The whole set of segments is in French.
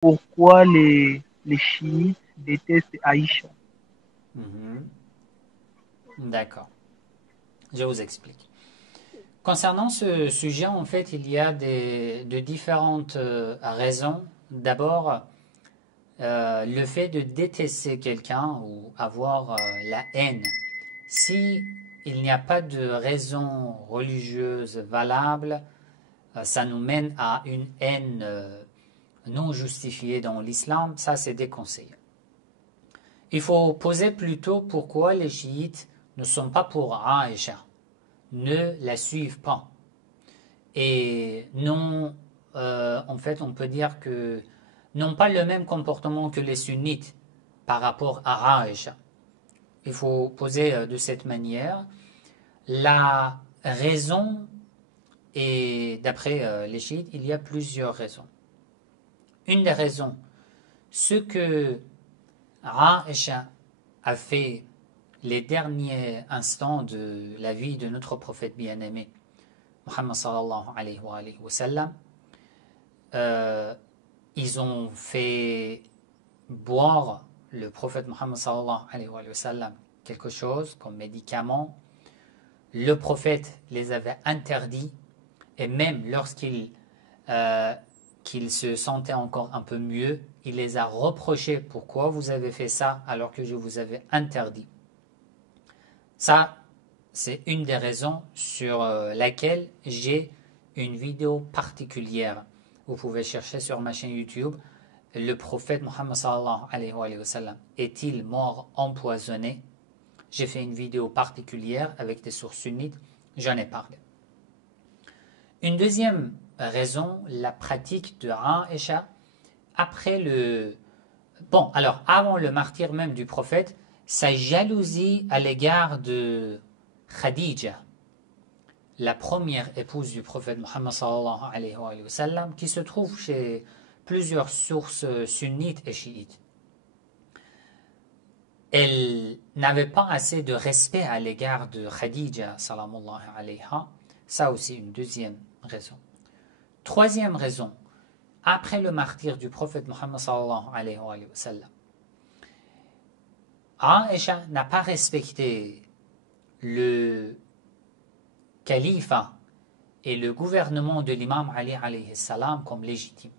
pourquoi les chiites détestent Aïcha. Mhm. D'accord, je vous explique. Concernant ce sujet, en fait, il y a de différentes raisons. D'abord, le fait de détester quelqu'un ou avoir la haine. Si il n'y a pas de raison religieuse valable, ça nous mène à une haine non justifiée dans l'islam. Ça, c'est déconseillé. Il faut poser plutôt pourquoi les chiites ne sont pas pour Aïcha, ne la suivent pas. Et non, en fait, on peut dire que n'ont pas le même comportement que les sunnites par rapport à Aïcha. Il faut poser de cette manière. La raison, et d'après les chiites, il y a plusieurs raisons. Une des raisons, ce que Aïcha a fait les derniers instants de la vie de notre prophète bien-aimé, Muhammad sallallahu alayhi wa sallam, euh, ils ont fait boire le prophète Muhammad sallallahu alayhi wa sallam quelque chose comme médicament. Le prophète les avait interdits et même lorsqu'il qu'il se sentait encore un peu mieux, il les a reprochés pourquoi vous avez fait ça alors que je vous avais interdit. Ça, c'est une des raisons sur laquelle j'ai une vidéo particulière. Vous pouvez chercher sur ma chaîne YouTube le prophète Muhammad sallallahu alayhi wa sallam est-il mort empoisonné? J'ai fait une vidéo particulière avec des sources sunnites, j'en ai parlé. Une deuxième raison, la pratique de Aïcha après le... Bon, alors avant le martyre même du prophète, sa jalousie à l'égard de Khadija, la première épouse du prophète Muhammad sallallahu alayhi wa sallam, qui se trouve chez plusieurs sources sunnites et chiites. Elle n'avait pas assez de respect à l'égard de Khadija salamullahi alayha. Ça aussi une deuxième raison. Troisième raison, après le martyre du prophète Muhammad sallallahu alayhi wa sallam, Aïcha n'a pas respecté le califat et le gouvernement de l'imam Ali alayhi salam comme légitime.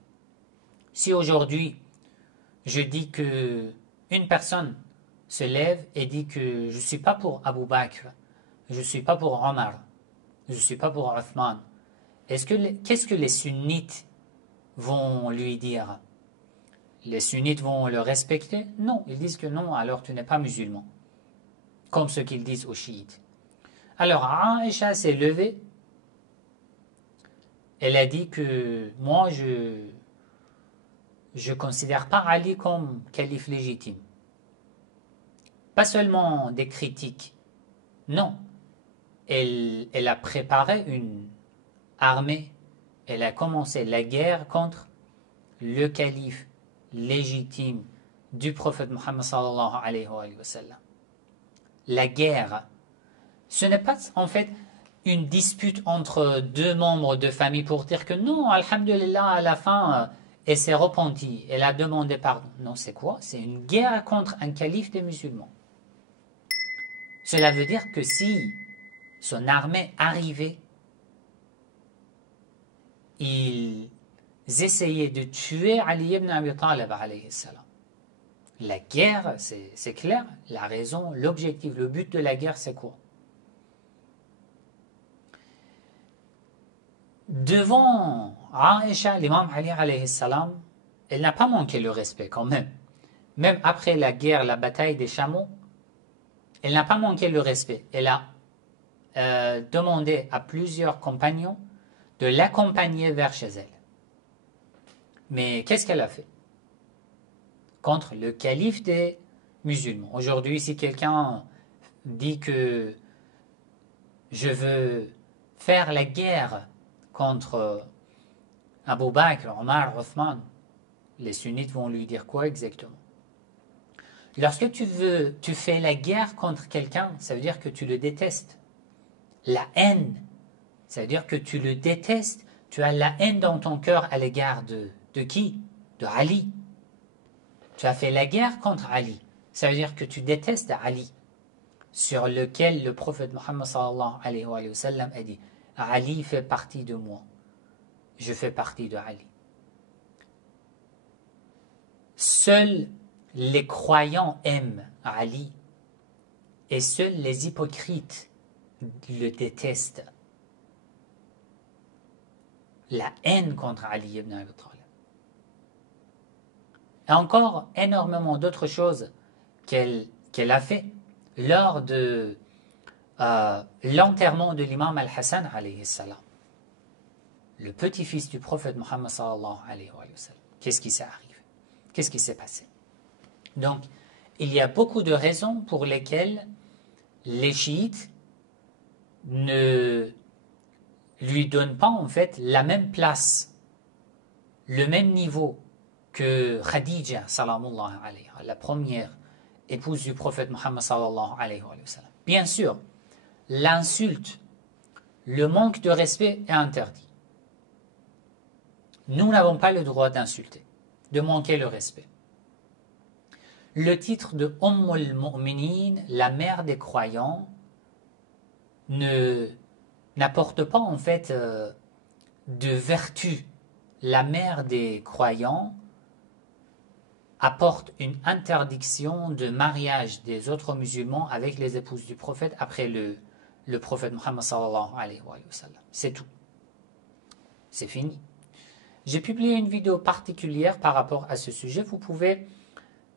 Si aujourd'hui je dis que une personne se lève et dit que je ne suis pas pour Abu Bakr, je ne suis pas pour Omar, je ne suis pas pour Othman, qu'est-ce que les sunnites vont lui dire? Les sunnites vont le respecter? Non, ils disent que non, alors tu n'es pas musulman, comme ce qu'ils disent aux chiites. Alors Aïcha s'est levée, elle a dit que moi je considère pas Ali comme calife légitime. Pas seulement des critiques, non. Elle a préparé une armée, elle a commencé la guerre contre le calife légitime du prophète Muhammad sallallahu alayhi wa sallam. La guerre, ce n'est pas en fait une dispute entre deux membres de famille pour dire que non, alhamdulillah, à la fin, elle s'est repentie, elle a demandé pardon. Non, c'est quoi? C'est une guerre contre un calife des musulmans. Cela veut dire que si son armée arrivait, ils essayaient de tuer Ali ibn Abi Talib alayhi salam. La guerre, c'est clair, la raison, l'objectif, le but de la guerre, c'est quoi? Devant Aïcha, l'imam Ali alayhi salam, elle n'a pas manqué le respect quand même. Même après la guerre, la bataille des chameaux, elle n'a pas manqué le respect. Elle a demandé à plusieurs compagnons de l'accompagner vers chez elle. Mais qu'est-ce qu'elle a fait contre le calife des musulmans? Aujourd'hui, si quelqu'un dit que je veux faire la guerre contre Abu Bakr, Omar, Othman, les sunnites vont lui dire quoi exactement? Lorsque tu fais la guerre contre quelqu'un, ça veut dire que tu le détestes. La haine, ça veut dire que tu le détestes, tu as la haine dans ton cœur à l'égard de qui? de Ali. Tu as fait la guerre contre Ali. Ça veut dire que tu détestes Ali, sur lequel le prophète Mohammed sallallahu alayhi wa sallam a dit Ali fait partie de moi. Je fais partie de Ali. Seuls les croyants aiment Ali et seuls les hypocrites le détestent. La haine contre Ali ibn Abi Talib. Et encore énormément d'autres choses qu'elle a fait lors de l'enterrement de l'imam al-Hassan alayhi salam, le petit-fils du prophète Mohammed sallallahu alayhi wa sallam. Qu'est-ce qui s'est arrivé? Qu'est-ce qui s'est passé? Donc, il y a beaucoup de raisons pour lesquelles les chiites ne lui donnent pas en fait la même place, le même niveau que Khadija salamullah alayha, la première épouse du prophète Mohammed sallallahu alayhi wa sallam. Bien sûr, l'insulte, le manque de respect est interdit. Nous n'avons pas le droit d'insulter, de manquer le respect. Le titre de Ummul Mu'minin, la mère des croyants, n'apporte pas en fait de vertu. La mère des croyants apporte une interdiction de mariage des autres musulmans avec les épouses du prophète après le prophète Muhammad sallallahu alayhi wa sallam. C'est tout. C'est fini. J'ai publié une vidéo particulière par rapport à ce sujet. Vous pouvez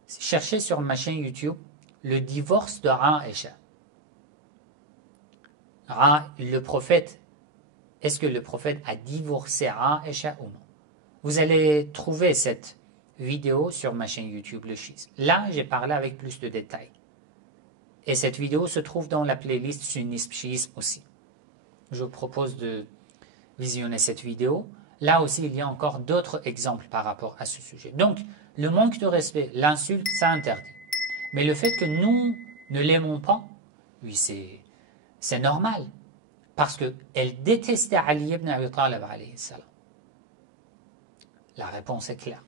chercher sur ma chaîne YouTube le divorce de Aïcha. Le prophète, est-ce que le prophète a divorcé Aïcha ou non? Vous allez trouver cette vidéo sur ma chaîne YouTube, le schisme. Là, j'ai parlé avec plus de détails. Et cette vidéo se trouve dans la playlist sunnisme-schisme aussi. Je vous propose de visionner cette vidéo. Là aussi, il y a encore d'autres exemples par rapport à ce sujet. Donc, le manque de respect, l'insulte, ça interdit. Mais le fait que nous ne l'aimons pas, oui, c'est normal. Parce qu'elle détestait Ali ibn Abi Talib alayhi salam. La réponse est claire.